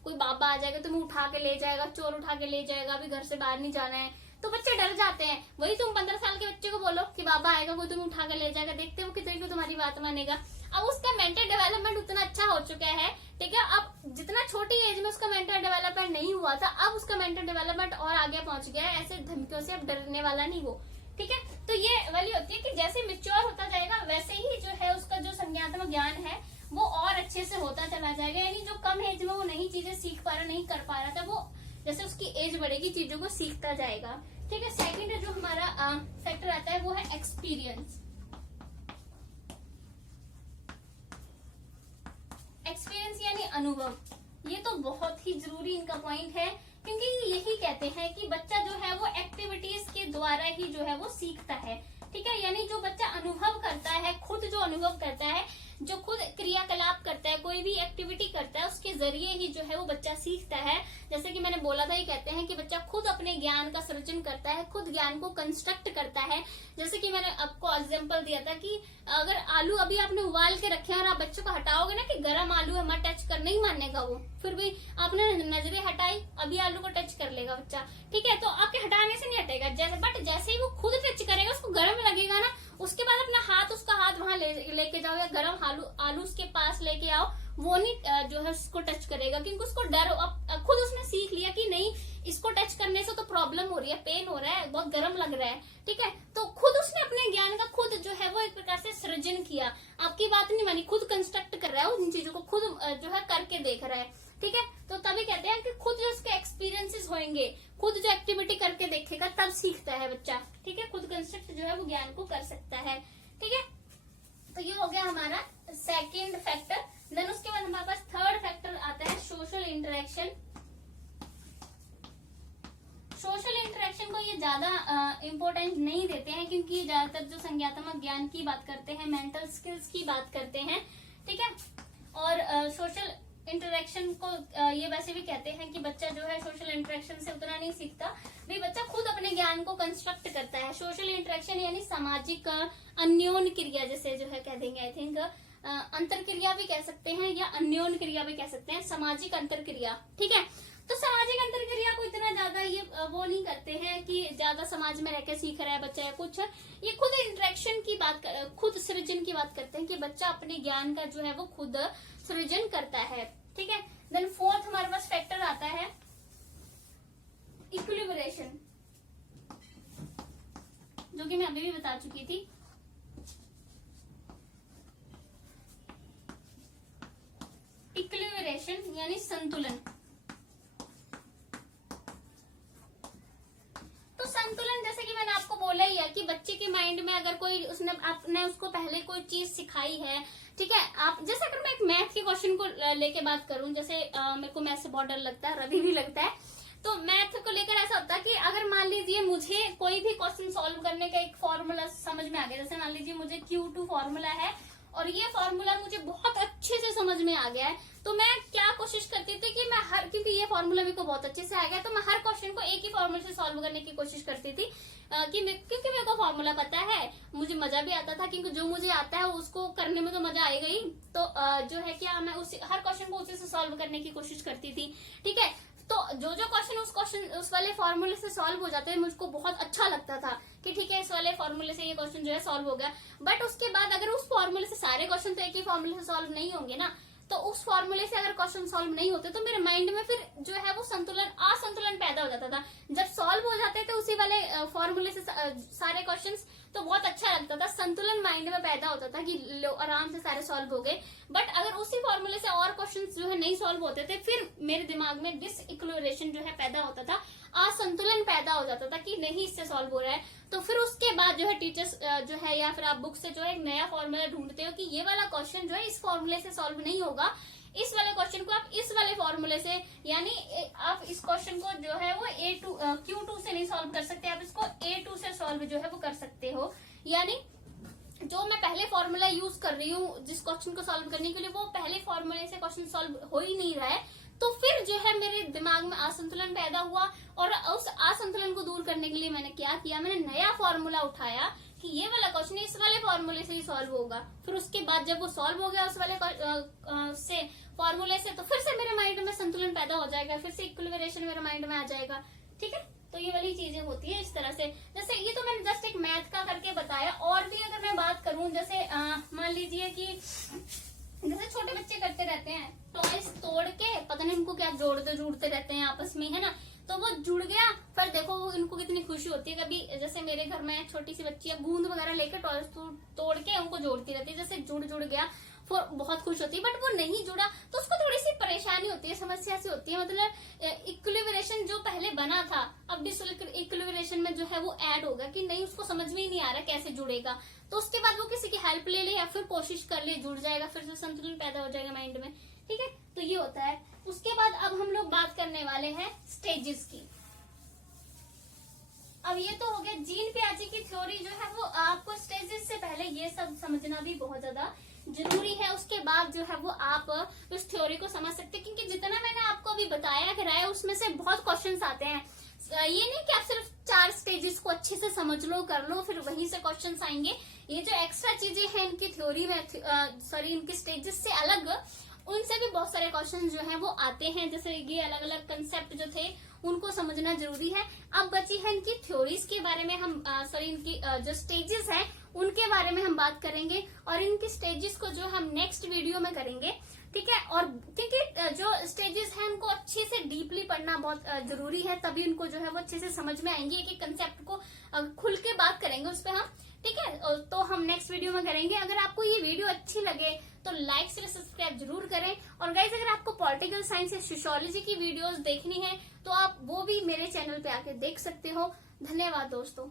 कोई बाबा आ जाएगा तुम्हें उठा के ले जाएगा, चोर उठा के ले जाएगा, अभी घर से बाहर नहीं जाना है, तो बच्चे डर जाते हैं। वही तुम 15 साल के बच्चे को बोलो कि बाबा आएगा कोई तुम्हें उठा के ले जाएगा, देखते हो कितने को तुम्हारी बात मानेगा। अब उसका मेंटल डेवलपमेंट उतना अच्छा हो चुका है, ठीक है। अब जितना छोटी एज में उसका मेंटल डेवलपमेंट नहीं हुआ था, अब उसका मेंटल डेवलपमेंट और आगे पहुंच गया है। ऐसे धमकियों से अब डरने वाला नहीं वो, ठीक है। तो ये वाली होती है कि जैसे मैच्योर होता जाएगा वैसे ही जो है उसका जो संज्ञानात्मक ज्ञान है वो और अच्छे से होता चला जाएगा। यानी जो कम एज में वो नई चीजें सीख पा रहा नहीं कर पा रहा था, वो जैसे उसकी एज बढ़ेगी चीजों को सीखता जाएगा, ठीक है। सेकंड जो हमारा फैक्टर आता है वो है एक्सपीरियंस। एक्सपीरियंस यानी अनुभव। ये तो बहुत ही जरूरी इनका पॉइंट है, क्योंकि यही कहते हैं कि बच्चा जो है वो एक्टिविटीज के द्वारा ही जो है वो सीखता है, ठीक है। यानी जो बच्चा अनुभव करता है, खुद जो अनुभव करता है, जो खुद क्रियाकलाप करता है, कोई भी एक्टिविटी करता है, उसके जरिए ही जो है वो बच्चा सीखता है। जैसे कि मैंने बोला था, ये कहते हैं कि बच्चा खुद अपने ज्ञान का सृजन करता है, खुद ज्ञान को कंस्ट्रक्ट करता है। जैसे कि मैंने आपको एग्जांपल दिया था कि अगर आलू अभी आपने उबाल के रखे हैं और आप बच्चों को हटाओगे ना कि गर्म आलू है मत टच कर, नहीं मानेगा वो। फिर भी आपने नजरें हटाई, अभी आलू को टच कर लेगा बच्चा, ठीक है। तो आपके हटाने से नहीं हटेगा, बट जैसे ही वो खुद टच करेगा, उसको गर्म लगेगा ना, उसके बाद अपना हाथ, उसका हाथ वहां लेके जाओ या गर्म आलू उसके पास लेके आओ, वो नहीं जो है उसको टच करेगा, क्योंकि उसको डर खुद उसने सीख लिया कि नहीं इसको टच करने से तो प्रॉब्लम हो रही है, पेन हो रहा है, बहुत गर्म लग रहा है, ठीक है। तो खुद उसने अपने ज्ञान का खुद जो है वो एक प्रकार से सृजन किया, आपकी बात नहीं मानी, खुद कंस्ट्रक्ट कर रहा है उन चीजों को, खुद जो है करके देख रहा है, ठीक है। तो तभी कहते हैं कि खुद जो उसके एक्सपीरियंसेस होंगे, खुद जो एक्टिविटी करके देखेगा तब सीखता है बच्चा, ठीक है। खुद कंस्ट्रक्ट जो है वो ज्ञान को कर सकता है, ठीक है। तो ये हो गया हमारा सेकेंड फैक्टर। देन उसके बाद हमारे पास थर्ड फैक्टर आता है सोशल इंटरेक्शन। सोशल इंटरेक्शन को ये ज्यादा इम्पोर्टेंस नहीं देते हैं, क्योंकि ये ज्यादातर जो संज्ञानात्मक ज्ञान की बात करते हैं, मेंटल स्किल्स की बात करते हैं, ठीक है। और सोशल इंटरेक्शन को ये वैसे भी कहते हैं कि बच्चा जो है सोशल इंटरेक्शन से उतना नहीं सीखता, भी बच्चा खुद अपने ज्ञान को कंस्ट्रक्ट करता है। सोशल इंटरेक्शन यानी सामाजिक अन्योन्य क्रिया, जैसे जो है कह देंगे, आई थिंक अंतर क्रिया भी कह सकते हैं या अन्योन्य क्रिया भी कह सकते हैं, सामाजिक अंतर क्रिया, ठीक है। तो सामाजिक अंतर क्रिया को इतना ज्यादा ये वो नहीं करते हैं कि ज्यादा समाज में रहकर सीख रहा है बच्चा या कुछ, ये खुद इंटरेक्शन की बात खुद सृजन की बात करते हैं कि बच्चा अपने ज्ञान का जो है वो खुद सृजन करता है, ठीक है। देन फोर्थ हमारे पास फैक्टर आता है इक्विलिब्रेशन, जो कि मैं अभी भी बता चुकी थी। इक्विलिब्रेशन यानी संतुलन। तो संतुलन जैसे कि मैंने आपको बोला ही है कि बच्चे के माइंड में अगर कोई आपने उसको पहले कोई चीज सिखाई है, ठीक है। आप जैसे अगर मैं एक मैथ के क्वेश्चन को लेके बात करूं, जैसे मेरे को मैथ से बहुत डर लगता है, रवि भी लगता है, तो मैथ को लेकर ऐसा होता है कि अगर मान लीजिए मुझे कोई भी क्वेश्चन सॉल्व करने का एक फॉर्मूला समझ में आ गया, जैसे मान लीजिए मुझे Q2 फॉर्मूला है और ये फॉर्मूला मुझे बहुत अच्छे से समझ में आ गया है, तो मैं क्या कोशिश करती थी कि मैं क्योंकि ये फॉर्मूला मेरे को बहुत अच्छे से आ गया, तो मैं हर क्वेश्चन को एक ही फॉर्मूले से सॉल्व करने की कोशिश करती थी, क्योंकि मेरे को फॉर्मूला पता है, मुझे मजा भी आता था, क्योंकि जो मुझे आता है उसको करने में तो मजा आएगा ही। तो जो है क्या, मैं हर क्वेश्चन को उसी से सॉल्व करने की कोशिश करती थी, ठीक है। तो जो क्वेश्चन उस वाले फॉर्मूले से सॉल्व हो जाते हैं, मुझको बहुत अच्छा लगता था कि ठीक है, इस वाले फॉर्मूले से ये क्वेश्चन जो है सॉल्व हो गया। बट उसके बाद अगर उस फॉर्मूले से सारे क्वेश्चन तो एक ही फॉर्मूले से सॉल्व नहीं होंगे ना, तो उस फॉर्मूले से अगर क्वेश्चन सॉल्व नहीं होते तो मेरे माइंड में फिर जो है वो असंतुलन पैदा हो जाता था। जब सॉल्व हो जाते थे उसी वाले फॉर्मूले से सारे क्वेश्चंस, तो बहुत अच्छा लगता था, संतुलन माइंड में पैदा होता था कि लो आराम से सारे सॉल्व हो गए। बट अगर उसी फॉर्मूले से और क्वेश्चंस जो है नहीं सॉल्व होते थे, फिर मेरे दिमाग में डिसइक्विलिब्रेशन जो है पैदा होता था, असंतुलन पैदा हो जाता था कि नहीं इससे सॉल्व हो रहा है। तो फिर उसके बाद जो है टीचर्स जो है या फिर आप बुक से जो है एक नया फॉर्मूला ढूंढते हो कि ये वाला क्वेश्चन जो है इस फॉर्मूले से सॉल्व नहीं होगा, इस वाले क्वेश्चन को आप इस वाले फॉर्मूले से, यानी आप इस क्वेश्चन को जो है वो Q2 से नहीं सॉल्व कर सकते, आप इसको A2 से सॉल्व जो है वो कर सकते हो। यानी जो मैं पहले फॉर्मूला यूज कर रही हूँ जिस क्वेश्चन को सॉल्व करने के लिए, वो पहले फॉर्मूले से क्वेश्चन सॉल्व हो ही नहीं रहा है, तो फिर जो है मेरे दिमाग में असंतुलन पैदा हुआ, और उस असंतुलन को दूर करने के लिए मैंने क्या किया, मैंने नया फॉर्मूला उठाया कि ये वाला क्वेश्चन इस वाले फॉर्मूले से ही सॉल्व होगा। फिर उसके बाद जब वो सॉल्व हो गया उस वाले से फॉर्मूले से, तो फिर से मेरे माइंड में संतुलन पैदा हो जाएगा, फिर से इक्विलिब्रेशन मेरे माइंड में आ जाएगा, ठीक है। तो ये वाली चीजें होती है इस तरह से। जैसे ये तो मैंने जस्ट एक मैथ का करके बताया, और भी अगर मैं बात करूं, जैसे मान लीजिए कि जैसे छोटे बच्चे करते रहते हैं, टॉयज तोड़ के पता नहीं उनको क्या जोड़ते रहते हैं आपस में, है ना, तो वो जुड़ गया, फिर देखो वो इनको कितनी खुशी होती है। कभी जैसे मेरे घर में छोटी सी बच्ची है, गूंद वगैरह लेकर टॉयज तोड़ के उनको जोड़ती रहती है, जैसे जुड़ गया वो बहुत खुश होती है। बट वो नहीं जुड़ा तो उसको थोड़ी सी परेशानी होती है, समस्या सी होती है, मतलब इक्विलिब्रेशन जो पहले बना था अब डिसइक्विलिब्रेशन में जो है वो ऐड होगा कि नहीं, उसको समझ में ही नहीं आ रहा कैसे जुड़ेगा, तो उसके बाद वो किसी की हेल्प ले ले या फिर कोशिश कर ले, जुड़ जाएगा, फिर से संतुलन पैदा हो जाएगा माइंड में, ठीक है। तो ये होता है। उसके बाद अब हम लोग बात करने वाले हैं स्टेजेस की। अब ये तो हो गया जीन पियाजे की थ्योरी, जो है वो आपको स्टेजेस से पहले ये सब समझना भी बहुत ज्यादा जरूरी है। उसके बाद जो है वो आप उस थ्योरी को समझ सकते हैं, क्योंकि जितना मैंने आपको अभी बताया कराया उसमें से बहुत क्वेश्चंस आते हैं। ये नहीं कि आप सिर्फ 4 स्टेजेस को अच्छे से समझ लो, कर लो, फिर वहीं से क्वेश्चंस आएंगे। ये जो एक्स्ट्रा चीजें हैं इनकी थ्योरी में, इनकी स्टेजेस से अलग, उनसे भी बहुत सारे क्वेश्चन जो हैं वो आते हैं। जैसे ये अलग अलग कंसेप्ट जो थे उनको समझना जरूरी है। अब बची है इनकी थ्योरीज के बारे में हम इनकी जो स्टेजेस हैं उनके बारे में हम बात करेंगे, और इनकी स्टेजेस को जो हम नेक्स्ट वीडियो में करेंगे। ठीक है। और क्योंकि जो स्टेजेस हैं उनको अच्छे से डीपली पढ़ना बहुत जरूरी है, तभी उनको जो है वो अच्छे से समझ में आएंगे, एक एक कंसेप्ट को खुल के बात करेंगे उस पर हम, ठीक है। तो हम नेक्स्ट वीडियो में करेंगे। अगर आपको ये वीडियो अच्छी लगे तो लाइक से सब्सक्राइब जरूर करें। और गाइज अगर आपको पॉलिटिकल साइंस या सोशियोलॉजी की वीडियोस देखनी है तो आप वो भी मेरे चैनल पे आके देख सकते हो। धन्यवाद दोस्तों।